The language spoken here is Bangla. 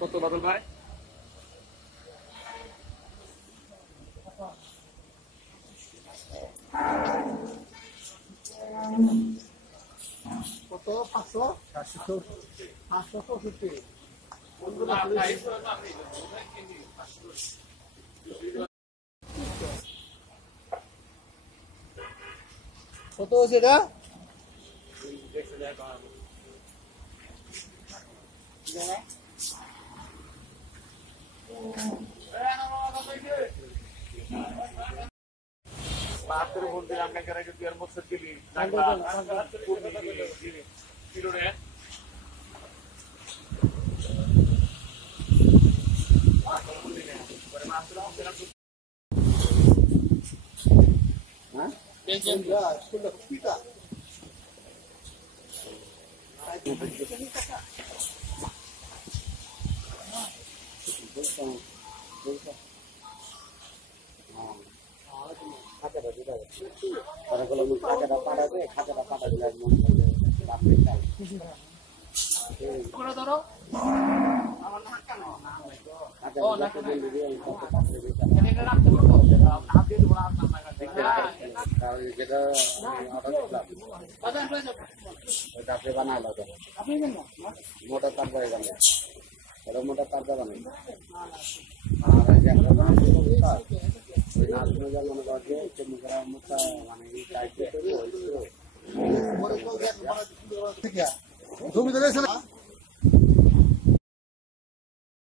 কত বাদল ভাই? কত 500 564 কত হয়েছে এটা? বাহাত্তর ভোট দিলাম না কেন তুই আর মকসদ গেলি কিলো রে মোটা তার মোটা তার বানাই জমি ধরেছে না